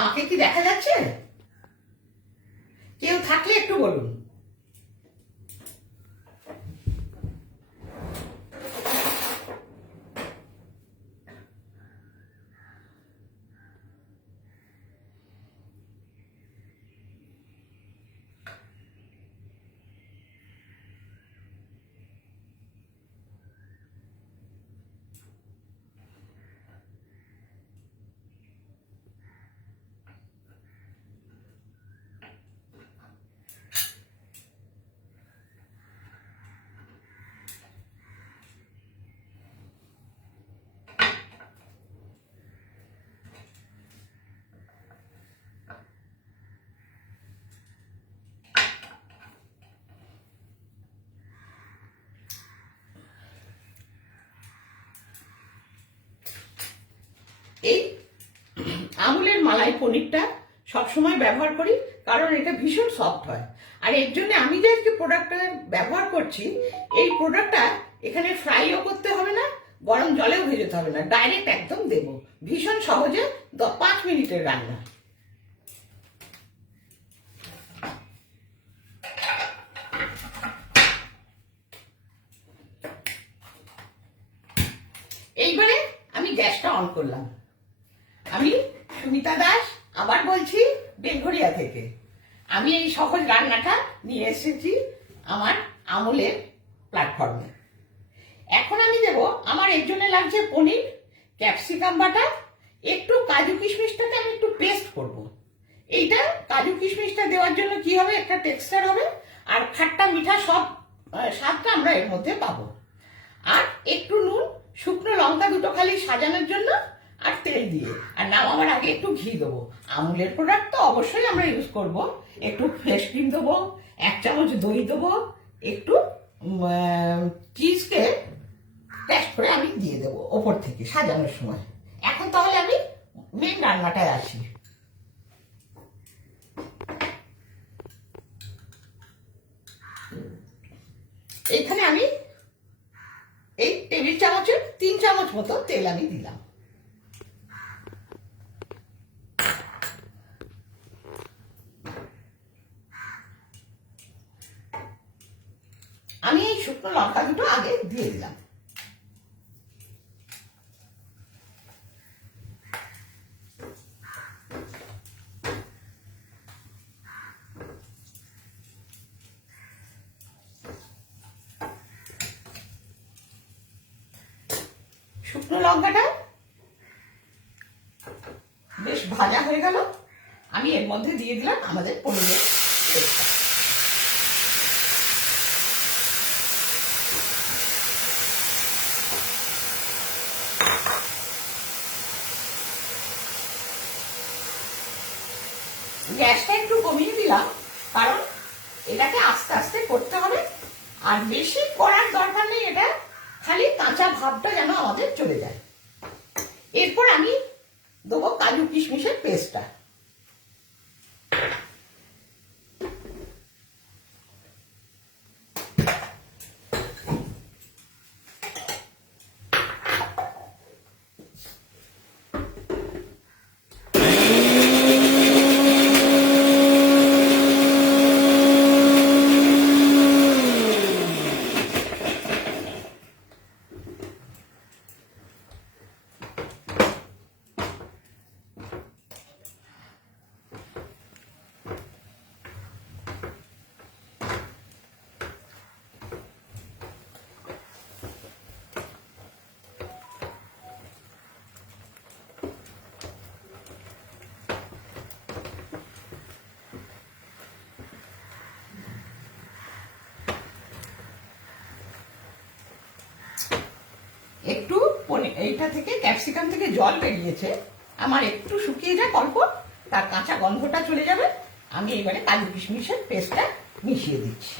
আমাকে কি দেখা যাচ্ছে? কেউ থাকলে একটু বলুন। এই আমুলের মালাই পনিরটা সবসময় ব্যবহার করি, কারণ এটা ভীষণ সফট হয়। আর এর জন্য আমি যে আজকে প্রোডাক্টটা ব্যবহার করছি, এই প্রোডাক্টটা এখানে ফ্রাইও করতে হবে না, গরম জলেও ভেজাতে হবে না, ডাইরেক্ট একদম দেব। ভীষণ সহজে 5 মিনিটের রান্না। এইবারে আমি গ্যাসটা অন করলাম। আমি সুমিতা দাস, আবার বলছি, বেলঘরিয়া থেকে। আমি এই সহজ রান্নাটা নিয়ে এসেছি আমার আমুলের প্ল্যাটফর্মে। এখন আমি দেব, আমার এর জন্য লাগছে পনির, ক্যাপসিকাম বাটা, একটু কাজু কিশমিশটাকে আমি একটু পেস্ট করব। এইটা কাজু কিশমিশটা দেওয়ার জন্য কি হবে, একটা টেক্সচার হবে, আর খাট্টা মিঠা সব স্বাদটা আমরা এর মধ্যে পাবো। আর একটু নুন, শুকনো লঙ্কা দুটো খালি সাজানোর জন্য, আর তেল দিয়ে, আর নামাবার আগে একটু ঘি দেবো। আমুলের প্রোডাক্ট তো অবশ্যই আমরা ইউজ করব। একটু ফ্রেশ ক্রিম দেবো, 1 চামচ দই দেবো, একটু চিজকে টেস্ট করে আমি দিয়ে দেবো ওপর থেকে সাজানোর সময়। এখন তাহলে আমি মেন রান্নাটায় আসি। এইখানে আমি এই টেবিল চামচের 3 চামচ মতো তেল আমি দিলাম। আমি এই শুকনো লঙ্কা দুটো আগে দিয়ে দিলাম। শুকনো লঙ্কাটা বেশ ভাজা হয়ে গেল। আমি এর মধ্যে দিয়ে দিলাম আমাদের পনিরের পেস্টটা। গ্যাসটা একটু কমিয়ে দিলাম, কারণ এটাকে আস্তে আস্তে করতে হবে, আর বেশি করার দরকার নেই। এটা খালি কাঁচা ভাবটা যেন আমাদের চলে যায়। এরপর আমি দেবো কাজু কিশমিশের পেস্টটা। একটু এইটা থেকে ক্যাপসিকাম থেকে জল বেরিয়েছে, আমার একটু শুকিয়ে যাক অল্প, তার কাঁচা গন্ধটা চলে যাবে। আমি এবারে কাজু কিশমিশের পেস্টটা মিশিয়ে দিচ্ছি।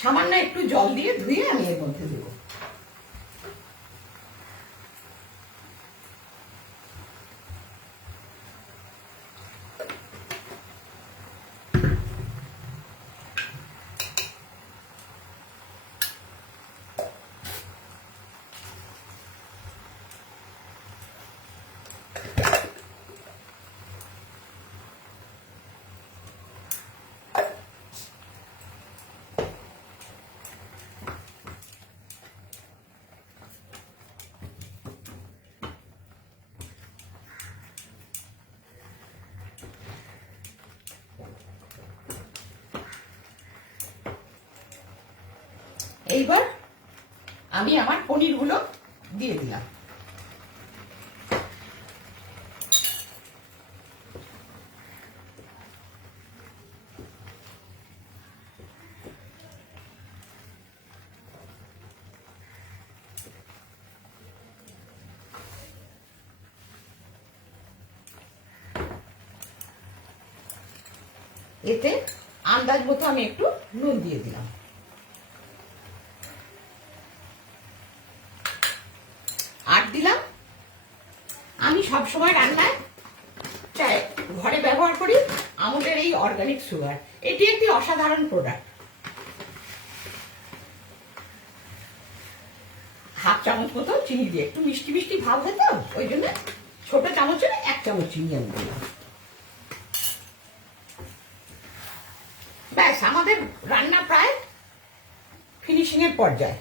সামান্য একটু জল দিয়ে ধুয়ে আমি এর মধ্যে দেবো। এইবার আমি আমার পনিরগুলো দিয়ে দিলাম। এতে আন্দাজ মতো আমি একটু নুন দিয়ে দিলাম। আর দিলাম, আমি সবসময় রান্নায় চাই ঘরে ব্যবহার করি আমুলের এই অর্গানিক সুগার। এটি একটি অসাধারণ প্রোডাক্ট। হাফ চামচ মতো চিনি দিয়ে, একটু মিষ্টি মিষ্টি ভাব হয় তো, ওই জন্য ছোট চামচের 1 চামচ চিনি আমি দিলাম। ব্যাস, আমাদের রান্না প্রায় ফিনিশিং এর পর্যায়ে।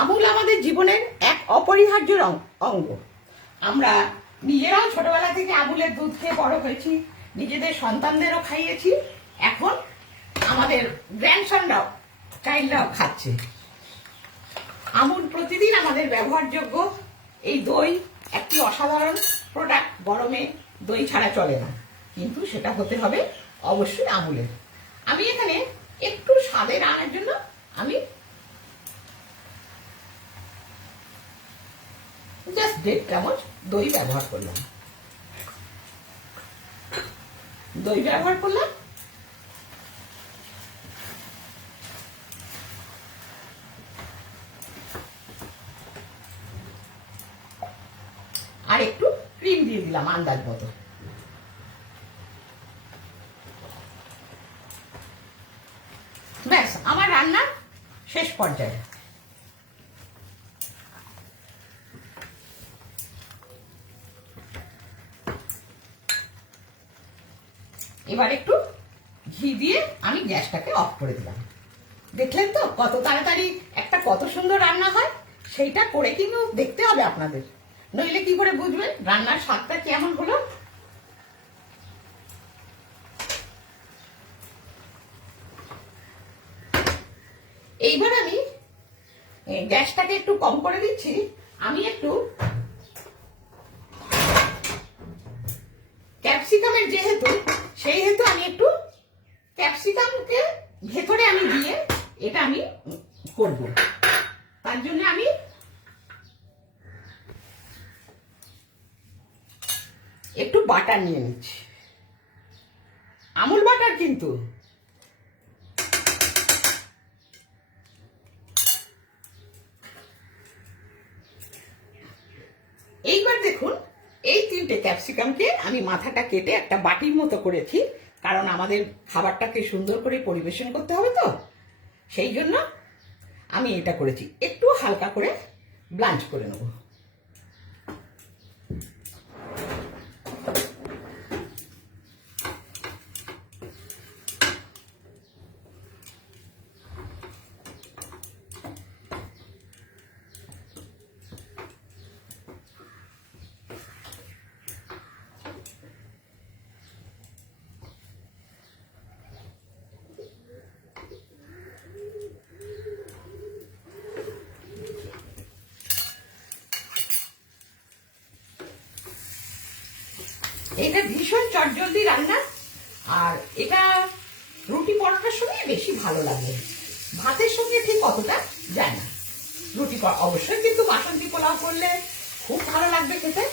আমুল আমাদের জীবনের এক অপরিহার্য অঙ্গ। আমরা নিজেরাও ছোটবেলা থেকে আমুলের দুধ খেয়ে বড় হয়েছি, নিজেদের সন্তানদেরও খাইয়েছি, এখন আমাদের গ্র্যান্ডসনরাও, চাইল্ডরাও খাচ্ছে। আমুল প্রতিদিন আমাদের ব্যবহারযোগ্য এই দই একটি অসাধারণ প্রোডাক্ট। গরমে দই ছাড়া চলে না, কিন্তু সেটা হতে হবে অবশ্যই আমুলের। আমি এখানে একটু স্বাদের আনার জন্য আমি জাস্ট 1.5 চামচ দই ব্যবহার করলাম। দই ব্যবহার করলাম, আর একটু ক্রিম দিয়ে দিলাম আন্দাজ মতো। ব্যাস, আমার রান্না শেষ পর্যায়ে। এবার একটু ঘি দিয়ে আমি গ্যাসটাকে অফ করে দিলাম। দেখলেন তো কত তাড়াতাড়ি একটা কত সুন্দর রান্না হয়। সেইটা করে কিন্তু দেখতে হবে আপনাদের, নইলে কি করে বুঝবেন রান্নার স্বাদটা কেমন হলো। এইবার আমি গ্যাসটাকে একটু কম করে দিচ্ছি। আমি একটু ক্যাপসিকামের যেহেতু, সেই হেতু আমি একটু ক্যাপসিকামকে ভেতরে আমি দিয়ে এটা আমি করব। তার জন্য আমি একটু বাটার নিয়ে নিচ্ছি, আমুল বাটার কিন্তু। এইবার দেখুন, এই 3টে ক্যাপসিকামকে আমি মাথাটা কেটে একটা বাটির মতো করেছি, কারণ আমাদের খাবারটাকে সুন্দর করে পরিবেশন করতে হবে তো, সেই জন্য আমি এটা করেছি। একটু হালকা করে ব্লাঞ্চ করে নেব। এটা ভীষণ চটজলদি রান্না, আর এটা রুটি পরোটার সঙ্গে বেশি ভালো লাগে, ভাতের সঙ্গে ঠিক অতটা যায় না। রুটি অবশ্যই কিন্তু বাসন্তী পোলাও করলে খুব ভালো লাগবে খেতে।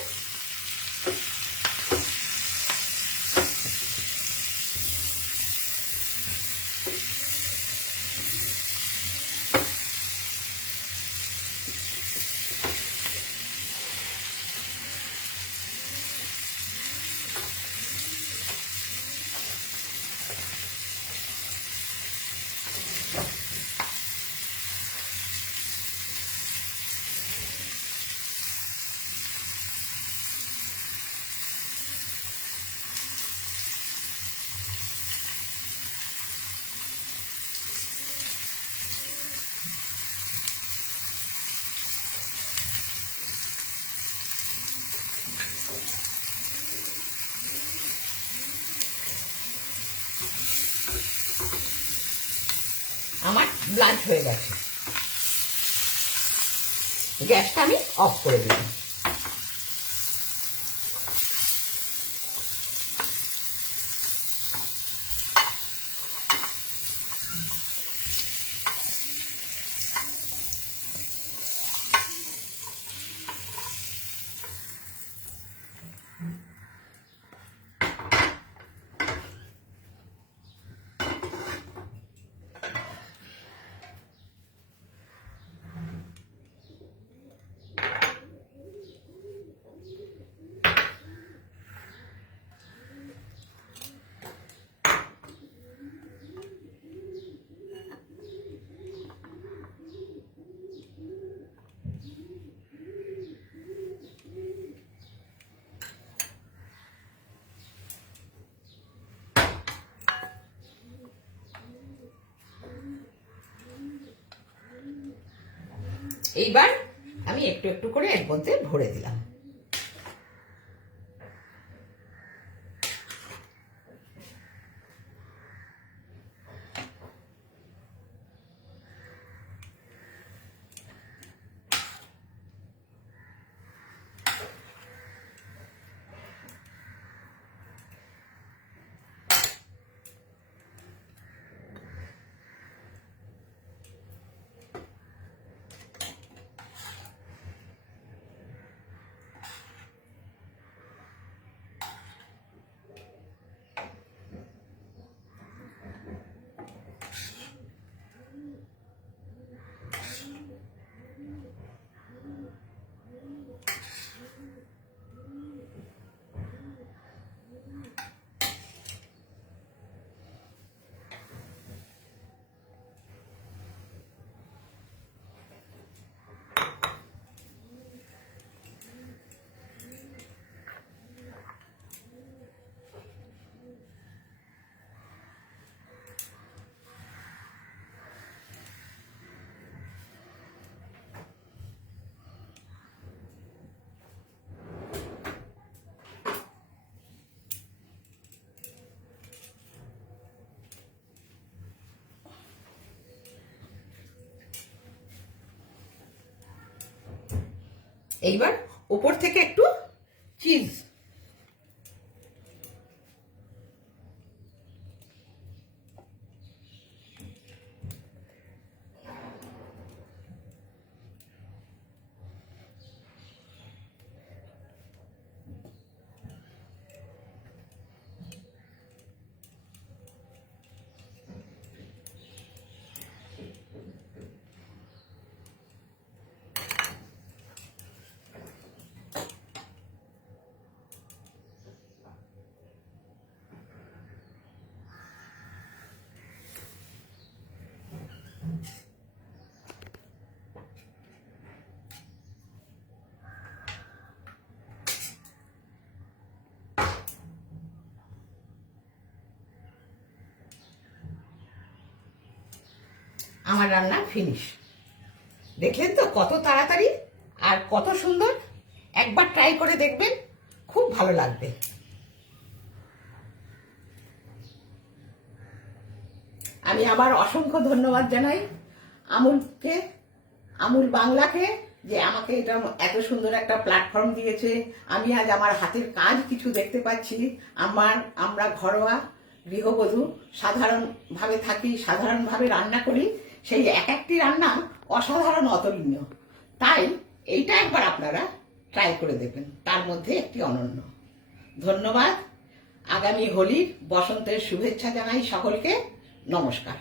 ব্লাঞ্চ হয়ে গেছে। গ্যাসটা আমি অফ করে দিলাম। এইবার আমি একটু একটু করে এর মধ্যে ভরে দিলাম। এইবার উপর থেকে একটু চিজ, আমার রান্না ফিনিশ। দেখলেন তো কত তাড়াতাড়ি আর কত সুন্দর। একবার ট্রাই করে দেখবেন, খুব ভালো লাগবে। আমি আবার অসংখ্য ধন্যবাদ জানাই আমুলকে, আমুল বাংলাকে, যে আমাকে এটা এত সুন্দর একটা প্ল্যাটফর্ম দিয়েছে। আমি আজ আমার হাতের কাজ কিছু দেখতে পাচ্ছি। আমরা ঘরোয়া গৃহবধূ, সাধারণভাবে থাকি, সাধারণভাবে রান্না করি, সেই এক একটি রান্না অসাধারণ, অতুলনীয়। তাই এইটা একবার আপনারা ট্রাই করে দেখবেন, তার মধ্যে একটি অনন্য। ধন্যবাদ। আগামী হোলির বসন্তের শুভেচ্ছা জানাই সকলকে। নমস্কার।